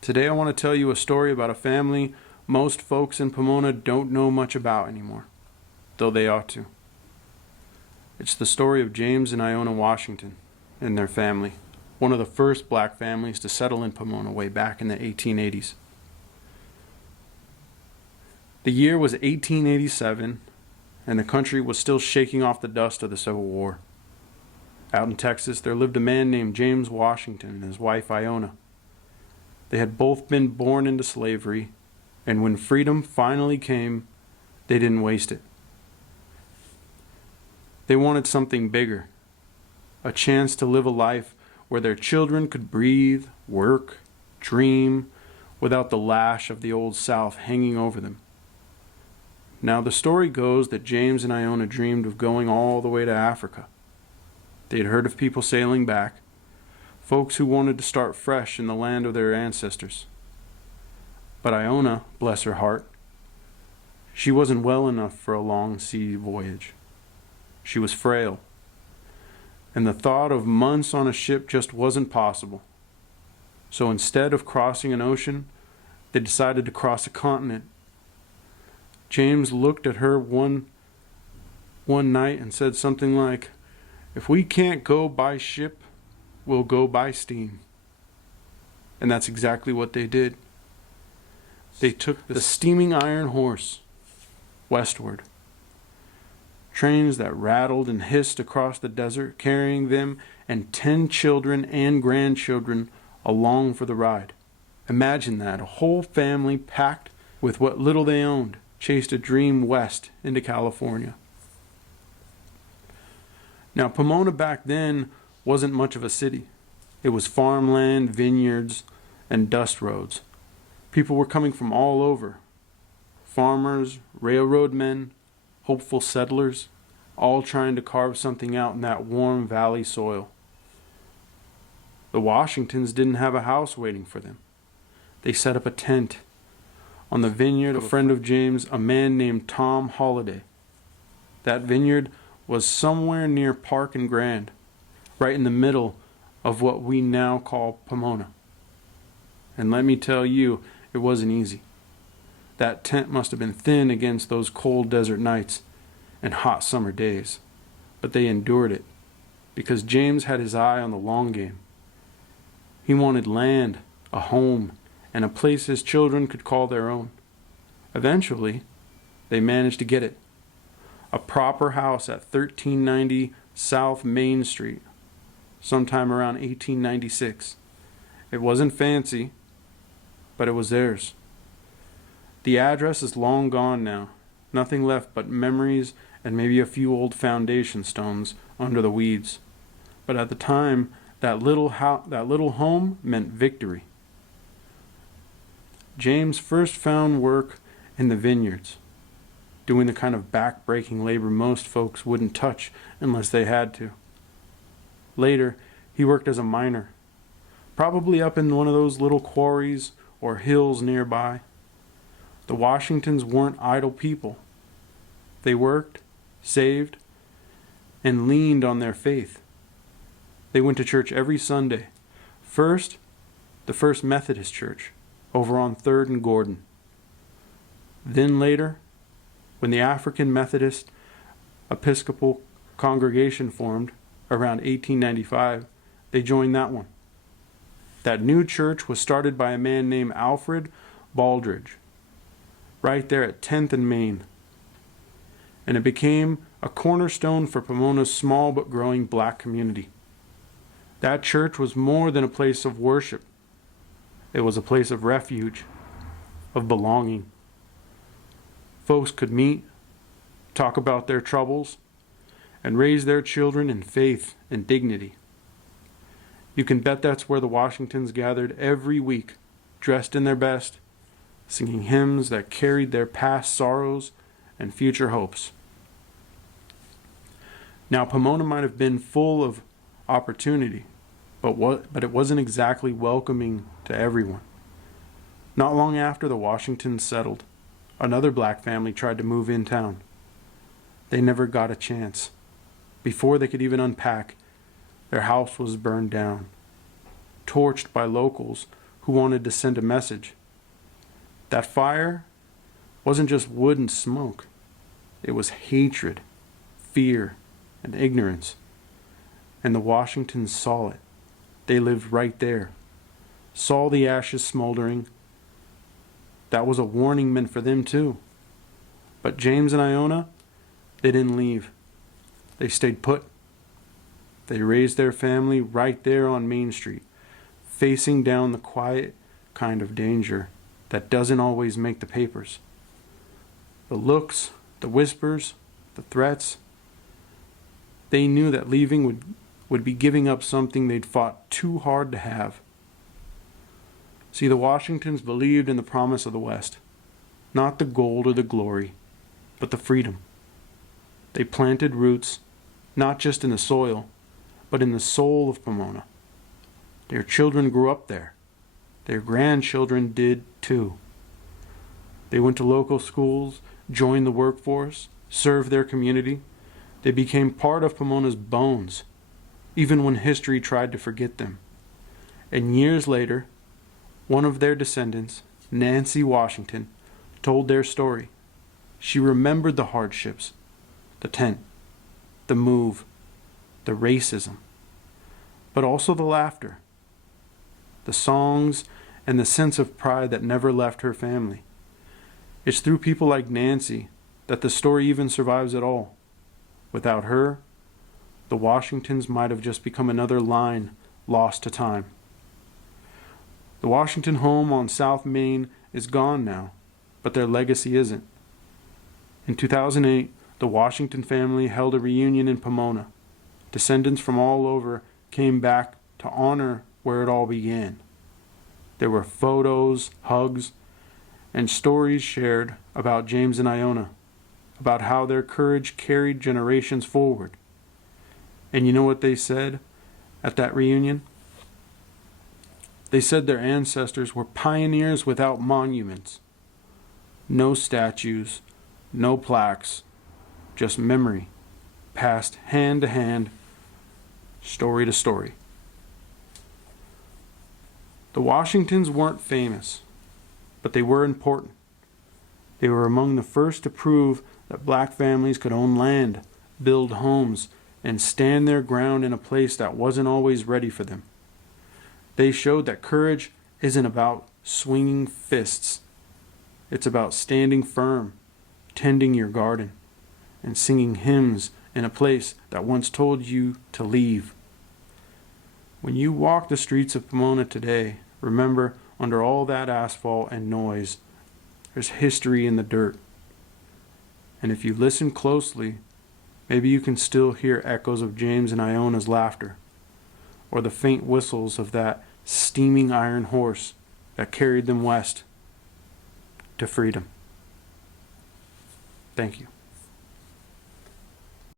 Today I want to tell you a story about a family most folks in Pomona don't know much about anymore, though they ought to. It's the story of James and Iona Washington and their family, one of the first black families to settle in Pomona way back in the 1880s. The year was 1887, and the country was still shaking off the dust of the Civil War. Out in Texas, there lived a man named James Washington and his wife Iona. They had both been born into slavery, and when freedom finally came, they didn't waste it. They wanted something bigger, a chance to live a life where their children could breathe, work, dream, without the lash of the old South hanging over them. Now the story goes that James and Iona dreamed of going all the way to Africa. They'd heard of people sailing back, folks who wanted to start fresh in the land of their ancestors. But Iona, bless her heart, she wasn't well enough for a long sea voyage. She was frail, and the thought of months on a ship just wasn't possible. So instead of crossing an ocean, they decided to cross a continent. James looked at her one night and said something like, "If we can't go by ship, we'll go by steam." And that's exactly what they did. They took the steaming iron horse westward. Trains that rattled and hissed across the desert, carrying them and 10 children and grandchildren along for the ride. Imagine that, a whole family packed with what little they owned, chased a dream west into California. Now, Pomona back then wasn't much of a city. It was farmland, vineyards, and dust roads. People were coming from all over. Farmers, railroad men, hopeful settlers, all trying to carve something out in that warm valley soil. The Washingtons didn't have a house waiting for them. They set up a tent on the vineyard of a friend of James, a man named Tom Holliday. That vineyard was somewhere near Park and Grand, right in the middle of what we now call Pomona. And let me tell you, it wasn't easy. That tent must have been thin against those cold desert nights and hot summer days, but they endured it because James had his eye on the long game. He wanted land, a home, and a place his children could call their own. Eventually, they managed to get it. A proper house at 1390 South Main Street, sometime around 1896. It wasn't fancy, but it was theirs. The address is long gone now, nothing left but memories and maybe a few old foundation stones under the weeds. But at the time, that little home meant victory. James first found work in the vineyards, doing the kind of back-breaking labor most folks wouldn't touch unless they had to. Later, he worked as a miner, probably up in one of those little quarries or hills nearby. The Washingtons weren't idle people. They worked, saved, and leaned on their faith. They went to church every Sunday. First, the First Methodist Church, over on 3rd and Gordon. Then later, when the African Methodist Episcopal congregation formed around 1895, they joined that one. That new church was started by a man named Alfred Baldridge, right there at 10th and Main. And it became a cornerstone for Pomona's small but growing black community. That church was more than a place of worship. It was a place of refuge, of belonging. Folks could meet, talk about their troubles, and raise their children in faith and dignity. You can bet that's where the Washingtons gathered every week, dressed in their best, singing hymns that carried their past sorrows and future hopes. Now, Pomona might have been full of opportunity, but it wasn't exactly welcoming to everyone. Not long after the Washingtons settled, another black family tried to move in town. They never got a chance. Before they could even unpack, their house was burned down, torched by locals who wanted to send a message. That fire wasn't just wood and smoke. It was hatred, fear, and ignorance. And the Washingtons saw it. They lived right there, saw the ashes smoldering. That was a warning meant for them too. But James and Iona, they didn't leave. They stayed put. They raised their family right there on Main Street, facing down the quiet kind of danger that doesn't always make the papers. The looks, the whispers, the threats. They knew that leaving would be giving up something they'd fought too hard to have. See, the Washingtons believed in the promise of the West, not the gold or the glory, but the freedom. They planted roots, not just in the soil, but in the soul of Pomona. Their children grew up there. Their grandchildren did too. They went to local schools, joined the workforce, served their community. They became part of Pomona's bones, even when history tried to forget them. And years later, one of their descendants, Nancy Washington, told their story. She remembered the hardships, the tent, the move, the racism, but also the laughter, the songs, and the sense of pride that never left her family. It's through people like Nancy that the story even survives at all. Without her, the Washingtons might have just become another line lost to time. The Washington home on South Main is gone now, but their legacy isn't. In 2008, the Washington family held a reunion in Pomona. Descendants from all over came back to honor where it all began. There were photos, hugs, and stories shared about James and Iona, about how their courage carried generations forward. And you know what they said at that reunion? They said their ancestors were pioneers without monuments. No statues, no plaques, just memory, passed hand to hand, story to story. The Washingtons weren't famous, but they were important. They were among the first to prove that black families could own land, build homes, and stand their ground in a place that wasn't always ready for them. They showed that courage isn't about swinging fists. It's about standing firm, tending your garden, and singing hymns in a place that once told you to leave. When you walk the streets of Pomona today, remember, under all that asphalt and noise, there's history in the dirt. And if you listen closely, maybe you can still hear echoes of James and Iona's laughter, or the faint whistles of that steaming iron horse that carried them west to freedom. Thank you.